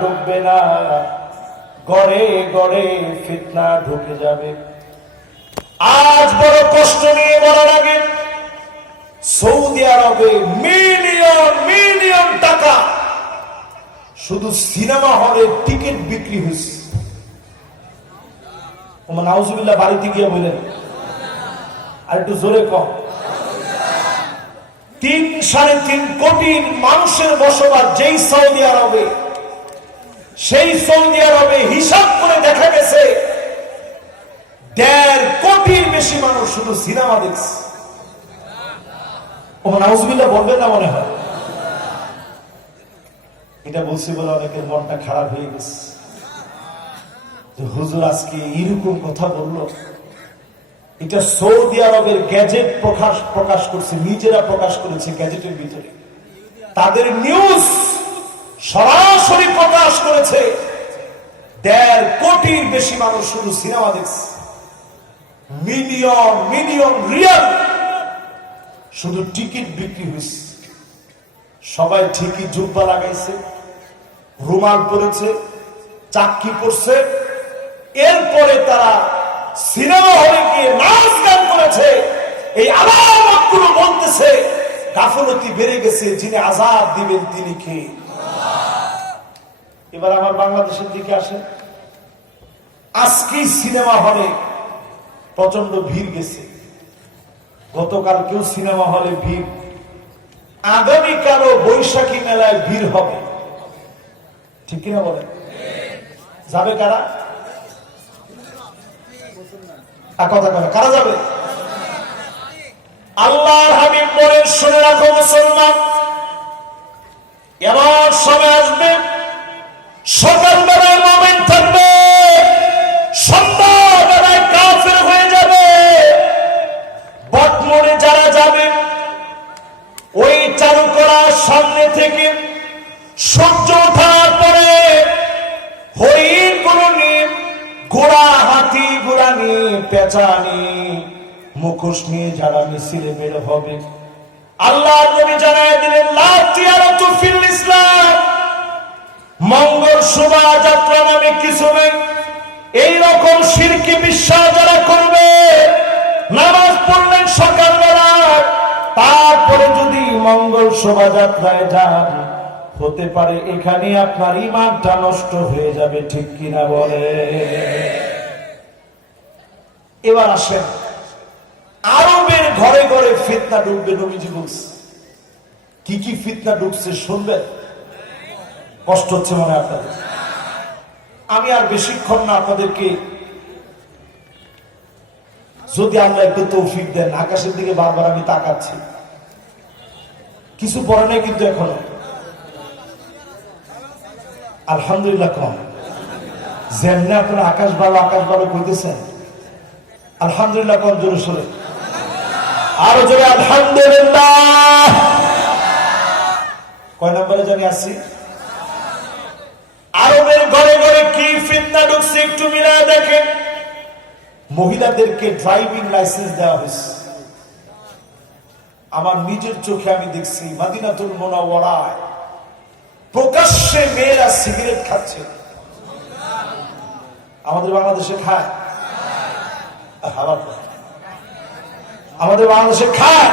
ঢুকবে না। ঘরে ঘরে ফিতনা ঢুকে যাবে। আজ বড় কষ্ট নিয়ে বলার আগে সৌদি আরবে মিলিয়ন মিলিয়ন টাকা শুধু সিনেমা হলে টিকিট বিক্রি হয়েছে। ওমা, নাউজুবিল্লাহ, বাড়িতে গিয়ে বললেন, আর একটু জোরে কম। তিন, সাড়ে তিন কোটি মানুষের বসবাস যেই সৌদি আরবে। সেই সৌদি আরবে হিসাব করে দেখা গেছে, দেড় কোটির বেশি মানুষ শুধু সিনেমা দেখছে। বলবেন না মনে হয়? এটা বলছি বলে অনেকের মনটা খারাপ হয়ে গেছে। হুজুর আজকে এরকম কথা বলল। এটা সৌদি আরবের গ্যাজেট প্রকাশ প্রকাশ করছে, নিজেরা প্রকাশ করেছে গ্যাজেটের ভিতরে। তাদের নিউজ সরাসরি প্রকাশ করেছে। দেড় কোটির বেশি মানুষ শুধু সিনেমা দেখছে। মিলিয়ন মিলিয়ন রিয়াল শুধু টিকিট বিক্রি হয়েছে। সবাই ঠিকই জুব্বা লাগাইছে, রুমাল পরেছে, চাকরি করছে। এরপরে তারা সিনেমা হলে গিয়ে নাচ গান করেছে। এই গুলো বলতেছে, গাফলতি বেড়ে গেছে, যিনি আজাদ দিবেন তিনি কে? এবার আমার বাংলাদেশের দিকে আসে আজকেই সিনেমা হলে প্রচণ্ড ভিড় গেছে। গতকাল কেউ সিনেমা হলে ভিড়। আগামীকালও বৈশাখী মেলায় ভিড় হবে। ঠিক কিনা বলেন? যাবে কারা? কথা কথা কারা যাবে? আল্লাহর হাবিব বলেন, শুনে রাখো মুসলমান এমন সময় আসবে। সূর্য ওঠার পরে হরিণগুলো নিয়ে ঘোড়া, হাতি ঘোড়া নিয়ে পেঁচা নিয়ে মুখোশ নিয়ে যারা মিছিলে বের হবে। আল্লাহ নবী জানায় দিলেন ফিল ইসলাম। মঙ্গল শোভাযাত্রা নামে কিছু নেই। এই রকম শিরকি বিশ্বাস যারা করবে, নামাজ পড়লেন সকালবেলা তারপরে যদি মঙ্গল শোভাযাত্রায় যান হতে পারে এখানে আপনার ইমানটা নষ্ট হয়ে যাবে, ঠিক কিনা বলে? এবার আসেন। আরবের ঘরে ঘরে ফিতনা ঢুকবে নবীজি বলছে। কি কি ফিতনা ঢুকছে শুনবেন? কষ্ট হচ্ছে মনে আপনাদের। আমি আর বেশিক্ষণ না আপনাদেরকে যদি আমরা একটু তৌফিক দেন, আকাশের দিকে বারবার আমি তাকাচ্ছি। কিছু পরে নাই কিন্তু এখনও। আলহামদুলিল্লাহ কম। যেমনি আপনারা আকাশ ভালো আকাশ ভালো কইতেছেন। আলহামদুলিল্লাহ কম জোরে সরে। আরও জোরে আলহামদুলিল্লাহ। কয় নম্বরে জানি আসছি আরবের ঘরে ঘরে কি ফিতনা ঢুকছে একটু মিলায় দেখেন। মহিলাদেরকে ড্রাইভিং লাইসেন্স দেওয়া হয়েছে। আমার নিজের চোখে আমি দেখছি, মাদিনাতুল মোনাওয়ারায়। প্রকাশ্যে মেয়েরা সিগারেট খাচ্ছে। আমাদের বাংলাদেশে খায়। আমাদের বাংলাদেশে খায়।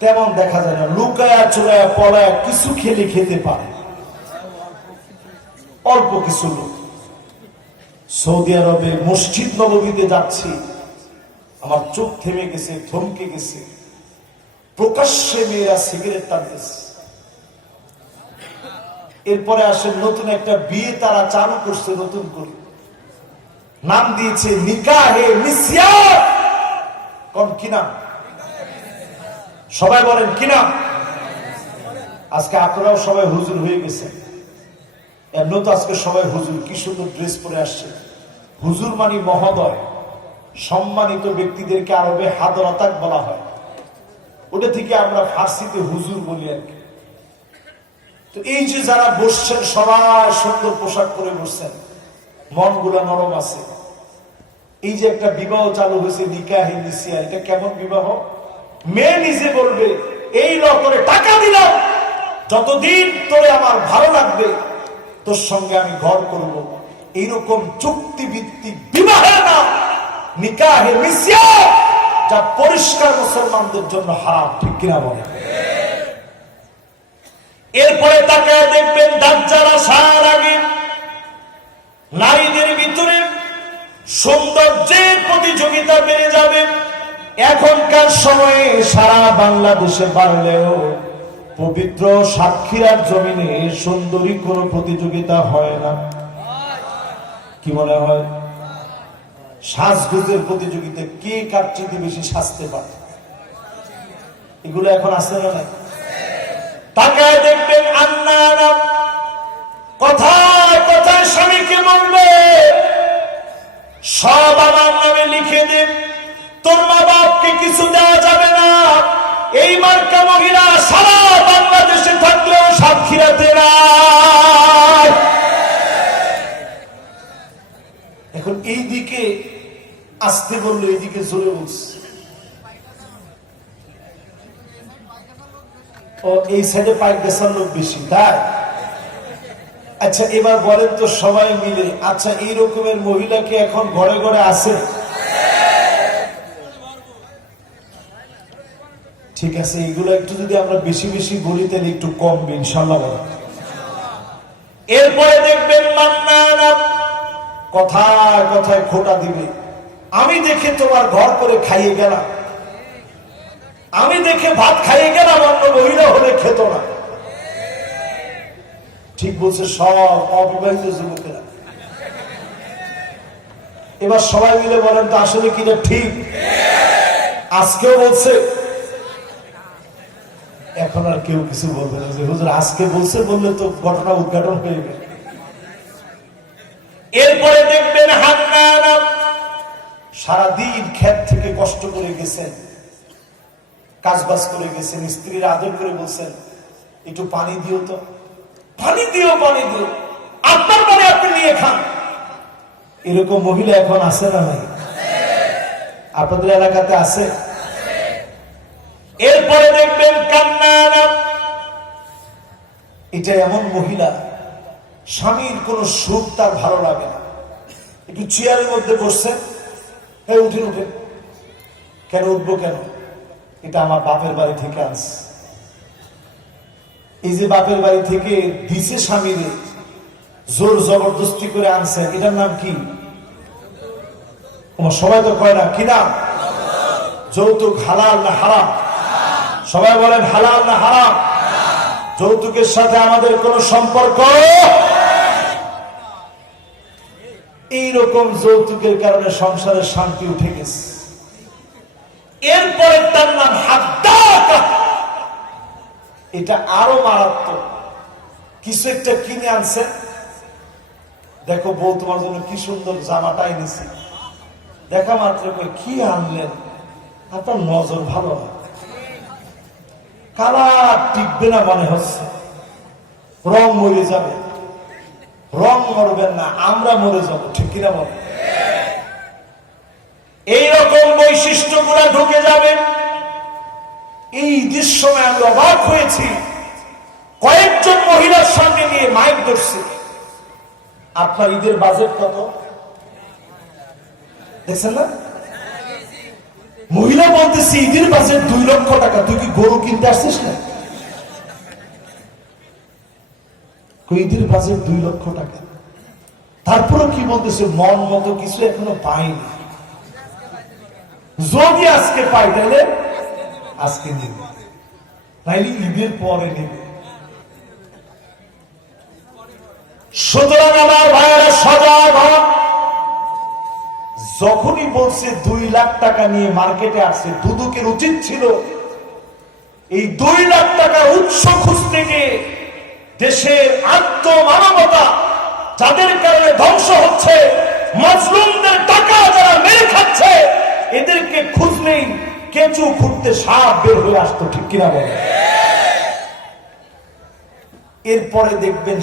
তেমন দেখা যায় না। লুকায়া চোরায়া পলায়া কিছু খেলে খেতে পারে। অল্প কিছু লোক। সৌদি আরবে মসজিদ নবমীতে যাচ্ছি। আমার চোখ থেমে গেছে থমকে গেছে। প্রকাশ্যে মেয়েরা সিগারেট টানতেছে। এরপরে আসে নতুন একটা বিয়ে তারা চালু করছে, নতুন করে। নাম দিয়েছে নিকাহে কোন, কি নাম? সবাই বলেন, কি নাম? আজকে আপনারাও সবাই হুজুর হয়ে গেছে এমন তো আজকে সবাই হুজুর, কি সুন্দর ড্রেস পরে আসছে। হুজুর মানি মহোদয়। সম্মানিত ব্যক্তিদেরকে আরবে হাদরাতাক বলা হয়। ওটা থেকে আমরা ফার্সিতে হুজুর বলি আর কি। তো এই যে যারা বসছেন, সবাই সুন্দর পোশাক পরে বসছেন, মনগুলো নরম আছে। এই যে একটা বিবাহ চালু হয়েছে নিকাহে নিসিয়া এটা কেমন বিবাহ? মেয়ে নিজে বলবে, এই ল করে টাকা দিলাম। যতদিন তোরে আমার ভালো লাগবে, তোর সঙ্গে আমি ঘর করব। এইরকম চুক্তিভিত্তিক বিবাহের নাম নিকাহে মিশিয়া যা পরিষ্কার মুসলমানদের জন্য হারাম, ঠিক কিনা বলে এরপরে তাকে দেখবেন দাজ্জাল আসার আগে। নারীদের ভিতরে সৌন্দর্যের প্রতিযোগিতা বেড়ে যাবে। এখনকার সময়ে সারা বাংলাদেশে বাড়লেও পবিত্র সাক্ষীরার জমিনে সুন্দরী কোনো প্রতিযোগিতা হয় না। কি মনে হয়? সাজগুজের প্রতিযোগিতা কে কার চেয়ে বেশি সাজতে পারে? এগুলো এখন আসে না নাই? তাকায় দেখবেন আন্নারা কথায় কথায় স্বামীকে বলবে? সব আমার নামে লিখে দিন। তোর মা বাপকে কিছু দেওয়া যাবে না। এই মার্কা মহিলা সারা বাংলাদেশে থাকলেও সাক্ষীরাতে না এখন এই দিকে আসতে বলল, এইদিকে জোরে বলছে। এই সাইডে পাইপ বেসার লোক বেশি, তাই? আচ্ছা এবার বলেন তো সবাই মিলে আচ্ছা এই রকমের মহিলা কি এখন ঘরে ঘরে আছে? ঠিক আছে, এগুলো একটু যদি আমরা বেশি বেশি বলি, তাহলে একটু কমবে, ইনশাল্লাহ। এরপরে দেখবেন কথায় কথায় খোটা দিবে। আমি দেখে তোমার ঘর করে খাইয়ে গেলাম। আমি দেখে ভাত খাইয়ে গেলাম, অন্য মহিলা হলে খেত না। ঠিক বলছে, সব অবিবাহিত যুবকেরা। এবার সবাই মিলে বলেন, তো আসলে কিনা ঠিক? আজকেও বলছে। এখন আর কেউ কিছু বলবে না যে, হুজুর, আজকে বলছে বললে তো ঘটনা উদ্ঘাটন হয়ে গেল। এরপরে দেখবেন হান্নানা সারাদিন ক্ষেত থেকে কষ্ট করে গেছেন। কাজবাজ করে গেছেন, স্ত্রীর আদর করে বলছেন, একটু পানি দিও তো। পানি দিও পানি দিও। আপনার পানি আপনি নিয়ে খান। এরকম মহিলা এখন আছে না নাই? আপনাদের এলাকাতে আছে? এরপরে দেখবেন কান্না এটা এমন মহিলা, স্বামীর কোন সুখ তার ভালো লাগে না। একটু চেয়ারের মধ্যে বসছেন। হ্যাঁ উঠেন উঠেন। কেন উঠবো কেন? এটা আমার বাপের বাড়ি থেকে আনছে। এই যে বাপের বাড়ি থেকে দিছে স্বামীরে, জোর জবরদস্তি করে আনছেন এটার নাম কি? সবাই তো কয় না, কি নাম? যৌতুক হালাল না হারাম? সবাই বলেন হালাল না হারাম? যৌতুকের সাথে আমাদের কোন সম্পর্ক? এইরকম যৌতুকের কারণে সংসারের শান্তি উঠে গেছে। এরপরে তার নাম এটা আরও মারাত্মক। কিছু একটা কিনে আনছে। দেখো বউ তোমার জন্য কি সুন্দর জামাটা এনেছি। দেখা মাত্র কি আনলেন? আপনার নজর ভালো কালার টিকবে না মনে হচ্ছে। রং মরে যাবে। রং মরবেন না, আমরা মরে যাব, ঠিক কিনা বলে? এইরকম বৈশিষ্ট্যগুলা ঢুকে যাবে। এই দৃশ্যমে আমি অবাক হয়েছি। কয়েকজন মহিলার সঙ্গে নিয়ে মাইক ধরছে। আপনার ঈদের বাজেট কত? দেখছেন না? মহিলা বলতেছে, ঈদের বাজেট দুই লক্ষ টাকা। তুই কি গরু কিনতে আসছিস না? ঈদের বাজেট দুই লক্ষ টাকা। তারপরে কি বলতেছে, মন মতো কিছু এখনও পাইনি। যদি আজকে পাই তাহলে আজকে নেবে। নাইলে ঈদের পরে নেবে। সুতরাং আমার ভাইয়েরা সজাগ যখনই বলছে দুই লাখ টাকা নিয়ে মার্কেটে আসছে, দুদুকের উচিত ছিল এই দুই লাখ টাকার উৎস খুঁজতে গিয়ে দেশের আত্মমানবতা, যাদের কারণে ধ্বংস হচ্ছে, মজলুমদের টাকা যারা মেরে খাচ্ছে এদেরকে খুঁজলেই কেঁচু খুঁড়তে সাপ বের হয়ে আসতো ঠিক কিনা বলে? এরপরে দেখবেন